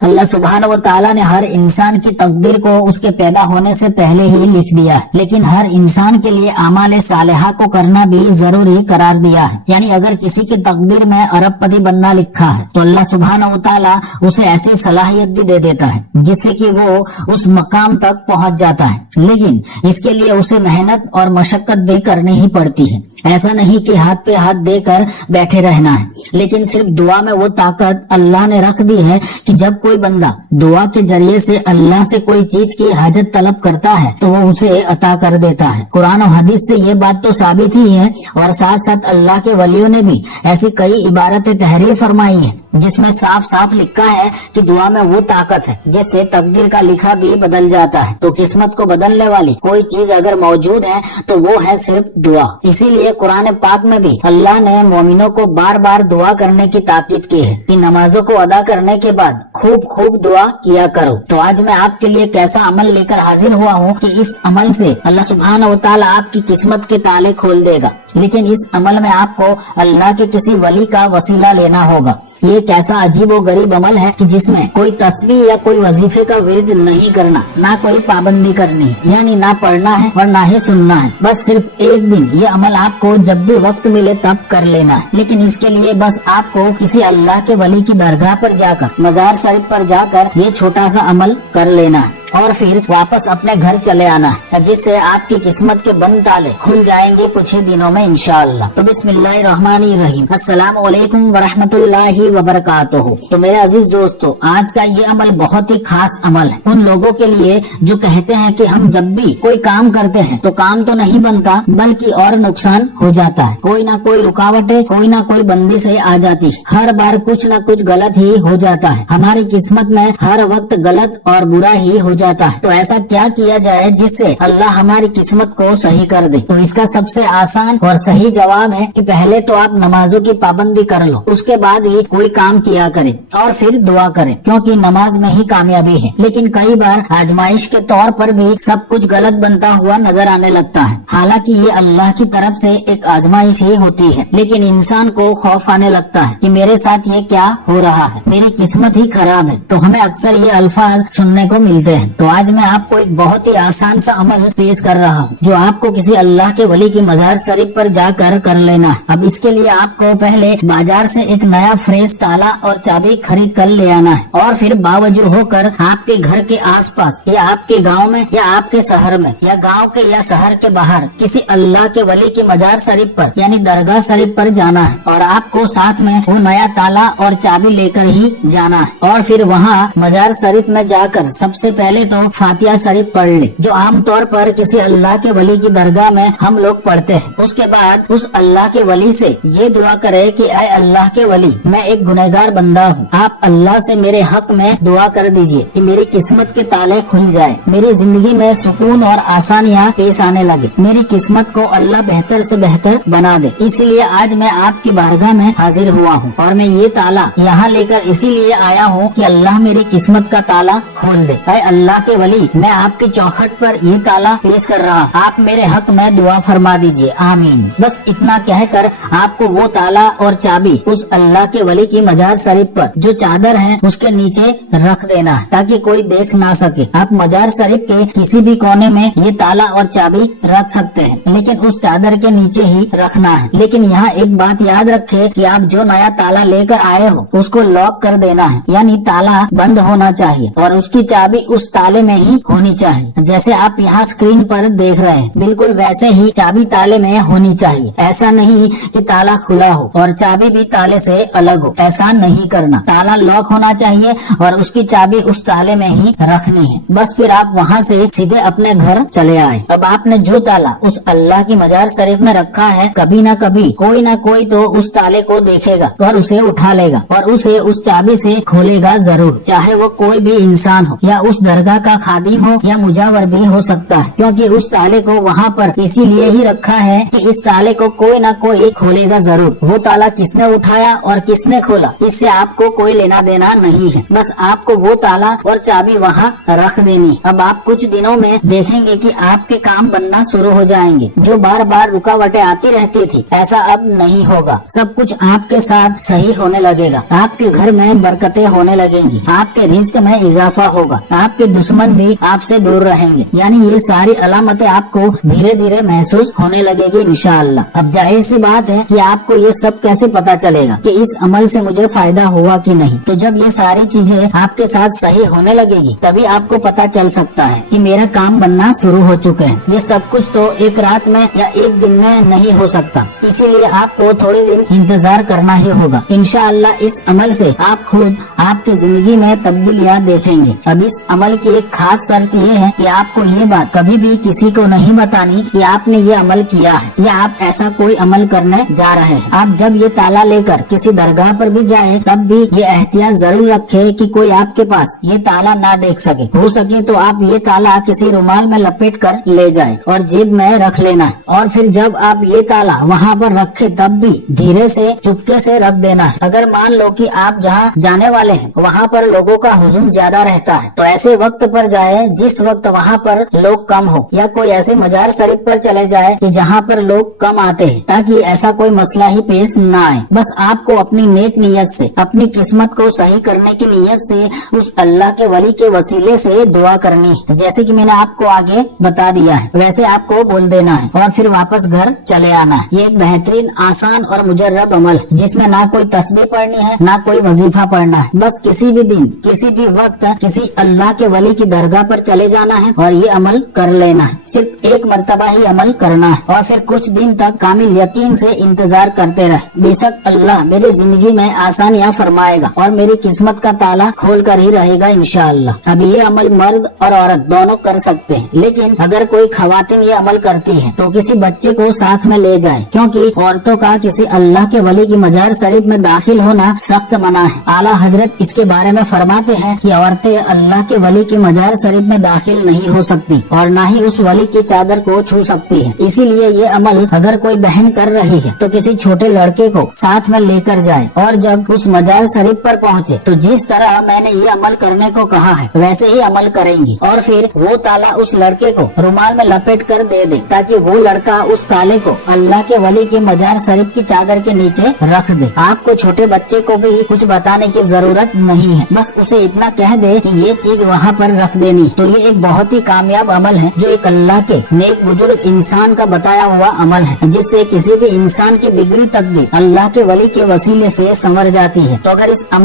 اللہ सुभान व ताला ने हर इंसान की तकदीर को उसके पैदा होने से पहले ही लिख दिया है, लेकिन हर इंसान के लिए आमाल सालिहा को करना भी जरूरी करार दिया है। यानी अगर किसी की तकदीर में अरबपति बनना लिखा है तो अल्लाह सुभान व ताला उसे ऐसी सलाहियत भी दे देता है जिससे कि वो उस मकाम तक पहुंच जाता है, लेकिन इसके लिए उसे मेहनत और मशक्कत भी करनी ही पड़ती है। ऐसा नहीं कि हाथ पे हाथ देकर बैठे रहना है, लेकिन सिर्फ दुआ में वो ताकत अल्लाह ने रख दी है कि जब कोई बंदा दुआ के जरिए से अल्लाह से कोई चीज की हाजत तलब करता है तो वो उसे अता कर देता है। कुरान और हदीस से ये बात तो साबित ही है, और साथ साथ अल्लाह के वलियों ने भी ऐसी कई इबारतें तहरीर फरमाई है जिसमें साफ साफ लिखा है कि दुआ में वो ताकत है जिससे तकदीर का लिखा भी बदल जाता है। तो किस्मत को बदलने वाली कोई चीज अगर मौजूद है तो वो है सिर्फ दुआ। इसीलिए कुरान पाक में भी अल्लाह ने मोमिनों को बार बार दुआ करने की ताकीद की है कि नमाजों को अदा करने के बाद खूब खूब दुआ किया करो। तो आज मैं आपके लिए कैसा अमल लेकर हाजिर हुआ हूँ कि इस अमल से अल्लाह सुब्हानहू व तआला आपकी किस्मत के ताले खोल देगा, लेकिन इस अमल में आपको अल्लाह के किसी वली का वसीला लेना होगा। ये एक ऐसा अजीब और गरीब अमल है कि जिसमें कोई तस्बीह या कोई वजीफे का विर्द नहीं करना, ना कोई पाबंदी करनी, यानी ना पढ़ना है और ना ही सुनना है। बस सिर्फ एक दिन ये अमल आपको जब भी वक्त मिले तब कर लेना है, लेकिन इसके लिए बस आपको किसी अल्लाह के वली की दरगाह पर जाकर, मजार शरीफ पर जाकर ये छोटा सा अमल कर लेना है और फिर वापस अपने घर चले आना है, जिससे आपकी किस्मत के बंद ताले खुल जाएंगे कुछ ही दिनों में इंशाअल्लाह। तो बिस्मिल्लाहिर्रहमानिर्रहीम, अस्सलामु अलैकुम वरहमतुल्लाहि वबरकातुहू। तो मेरे अजीज दोस्तों, आज का ये अमल बहुत ही खास अमल है उन लोगों के लिए जो कहते हैं कि हम जब भी कोई काम करते हैं तो काम तो नहीं बनता बल्कि और नुकसान हो जाता है। कोई ना कोई रुकावटें, कोई ना कोई बंदिश आ जाती है, हर बार कुछ न कुछ गलत ही हो जाता है। हमारी किस्मत में हर वक्त गलत और बुरा ही हो जाता है। तो ऐसा क्या किया जाए जिससे अल्लाह हमारी किस्मत को सही कर दे? तो इसका सबसे आसान और सही जवाब है कि पहले तो आप नमाजों की पाबंदी कर लो, उसके बाद ही कोई काम किया करें और फिर दुआ करें, क्योंकि नमाज में ही कामयाबी है। लेकिन कई बार आजमाइश के तौर पर भी सब कुछ गलत बनता हुआ नजर आने लगता है। हालांकि ये अल्लाह की तरफ से एक आजमाइश ही होती है, लेकिन इंसान को खौफ आने लगता है कि मेरे साथ ये क्या हो रहा है, मेरी किस्मत ही खराब है। तो हमें अक्सर ये अल्फाज सुनने को मिलते हैं। तो आज मैं आपको एक बहुत ही आसान सा अमल पेश कर रहा हूँ जो आपको किसी अल्लाह के वली की मजार शरीफ पर जाकर कर लेना है। अब इसके लिए आपको पहले बाजार से एक नया फ्रेश ताला और चाबी खरीद कर ले आना है, और फिर बावजूद होकर आपके घर के आसपास या आपके गांव में या आपके शहर में या गांव के या शहर के बाहर किसी अल्लाह के वली की मजार शरीफ पर यानी दरगाह शरीफ पर जाना है, और आपको साथ में वो नया ताला और चाबी लेकर ही जाना है। और फिर वहाँ मजार शरीफ में जाकर सबसे पहले तो फातिहा शरीफ पढ़ ले, जो आमतौर पर किसी अल्लाह के वली की दरगाह में हम लोग पढ़ते हैं। उसके बाद उस अल्लाह के वली से ये दुआ करे कि ऐ अल्लाह के वली, मैं एक गुनहगार बंदा हूँ, आप अल्लाह से मेरे हक में दुआ कर दीजिए कि मेरी किस्मत के ताले खुल जाए, मेरी जिंदगी में सुकून और आसानियाँ पेश आने लगे, मेरी किस्मत को अल्लाह बेहतर से बेहतर बना दे। इसीलिए आज मैं आपकी बारगाह में हाजिर हुआ हूँ, और मैं ये ताला यहाँ लेकर इसीलिए आया हूँ कि अल्लाह मेरी किस्मत का ताला खोल दे। ऐ अल्लाह के वली, मैं आपकी चौखट पर ये ताला पेश कर रहा, आप मेरे हक में दुआ फरमा दीजिए, आमीन। बस इतना कहकर आपको वो ताला और चाबी उस अल्लाह के वली की मजार शरीफ पर जो चादर है उसके नीचे रख देना है, ताकि कोई देख ना सके। आप मजार शरीफ के किसी भी कोने में ये ताला और चाबी रख सकते हैं, लेकिन उस चादर के नीचे ही रखना है। लेकिन यहाँ एक बात याद रखे कि आप जो नया ताला लेकर आए हो उसको लॉक कर देना है, यानी ताला बंद होना चाहिए और उसकी चाबी उस ताले में ही होनी चाहिए। जैसे आप यहाँ स्क्रीन पर देख रहे हैं, बिल्कुल वैसे ही चाबी ताले में होनी चाहिए। ऐसा नहीं कि ताला खुला हो और चाबी भी ताले से अलग हो, ऐसा नहीं करना। ताला लॉक होना चाहिए और उसकी चाबी उस ताले में ही रखनी है। बस फिर आप वहाँ से सीधे अपने घर चले आए। अब आपने जो ताला उस अल्लाह की मजार शरीफ में रखा है, कभी न कभी कोई न कोई तो उस ताले को देखेगा और उसे उठा लेगा और उसे उस चाबी से खोलेगा जरूर, चाहे वो कोई भी इंसान हो या उस दरगाह दरगाह का खादिम हो या मुजावर भी हो सकता है, क्योंकि उस ताले को वहाँ पर इसीलिए ही रखा है कि इस ताले को कोई ना कोई खोलेगा जरूर। वो ताला किसने उठाया और किसने खोला, इससे आपको कोई लेना देना नहीं है। बस आपको वो ताला और चाबी वहाँ रख देनी। अब आप कुछ दिनों में देखेंगे कि आपके काम बनना शुरू हो जाएंगे। जो बार बार रुकावटें आती रहती थी, ऐसा अब नहीं होगा। सब कुछ आपके साथ सही होने लगेगा। आपके घर में बरकतें होने लगेंगी, आपके रिस्क में इजाफा होगा, आपके दुश्मन भी आपसे दूर रहेंगे। यानी ये सारी अलामतें आपको धीरे धीरे महसूस होने लगेगी इंशाअल्लाह। अब जाहिर सी बात है कि आपको ये सब कैसे पता चलेगा कि इस अमल से मुझे फायदा हुआ कि नहीं। तो जब ये सारी चीजें आपके साथ सही होने लगेगी, तभी आपको पता चल सकता है कि मेरा काम बनना शुरू हो चुके हैं। ये सब कुछ तो एक रात में या एक दिन में नहीं हो सकता, इसीलिए आपको थोड़े दिन इंतजार करना ही होगा। इंशाअल्लाह इस अमल से आप खुद आपकी जिंदगी में तब्दीलियाँ देखेंगे। अब इस अमल की एक खास शर्त ये है कि आपको ये बात कभी भी किसी को नहीं बतानी कि आपने ये अमल किया है या आप ऐसा कोई अमल करने जा रहे हैं। आप जब ये ताला लेकर किसी दरगाह पर भी जाएं, तब भी ये एहतियात जरूर रखें कि कोई आपके पास ये ताला ना देख सके। हो सके तो आप ये ताला किसी रुमाल में लपेट कर ले जाएं और जेब में रख लेना है। और फिर जब आप ये ताला वहाँ पर रखे, तब भी धीरे से चुपके से रख देना है। अगर मान लो कि आप जहाँ जाने वाले हैं वहाँ पर लोगों का हुजूम ज्यादा रहता है, तो ऐसे वक्त पर जाए जिस वक्त वहाँ पर लोग कम हो, या कोई ऐसे मजार शरीफ पर चले जाए कि जहाँ पर लोग कम आते हैं, ताकि ऐसा कोई मसला ही पेश न आए। बस आपको अपनी नेक नियत से, अपनी किस्मत को सही करने की नियत से उस अल्लाह के वली के वसीले से दुआ करनी है। जैसे कि मैंने आपको आगे बता दिया है, वैसे आपको बोल देना है और फिर वापस घर चले आना है। ये एक बेहतरीन, आसान और मुजर्रब अमल, जिसमें ना कोई तस्बीह पढ़नी है, ना कोई वजीफा पढ़ना है। बस किसी भी दिन, किसी भी वक्त किसी अल्लाह के वली की दरगाह पर चले जाना है और ये अमल कर लेना है। सिर्फ एक मर्तबा ही अमल करना है और फिर कुछ दिन तक कामिल यकीन से इंतजार करते रहे। बेशक अल्लाह मेरी जिंदगी में आसानियाँ फरमाएगा और मेरी किस्मत का ताला खोल कर ही रहेगा इंशाअल्लाह। अब ये अमल मर्द और औरत दोनों कर सकते हैं, लेकिन अगर कोई खवातीन ये अमल करती है तो किसी बच्चे को साथ में ले जाए, क्योंकि औरतों का किसी अल्लाह के वली की मजार शरीफ में दाखिल होना सख्त मना है। आला हजरत इसके बारे में फरमाते हैं कि औरतें अल्लाह के वली की मजार शरीफ में दाखिल नहीं हो सकती और न ही उस वली की चादर को छू सकती है। इसीलिए ये अमल अगर कोई बहन कर रही है तो किसी छोटे लड़के को साथ में लेकर जाए और जब उस मजार शरीफ पर पहुँचे तो जिस तरह मैंने ये अमल करने को कहा है वैसे ही अमल करेंगी और फिर वो ताला उस लड़के को रुमाल में लपेट कर दे दे, ताकि वो लड़का उस ताले को अल्लाह के वली के मजार शरीफ की चादर के नीचे रख दे। आपको छोटे बच्चे को भी कुछ बताने की जरूरत नहीं है, बस उसे इतना कह दे कि ये चीज वहाँ पर रख देनी। तो ये एक बहुत ही कामयाब अमल है, जो एक अल्लाह के नेक बुजुर्ग इंसान का बताया हुआ अमल है, जिससे किसी भी इंसान की बिगड़ी तकदीर अल्लाह के वली के वसीले से संवर जाती है। तो अगर इस अमल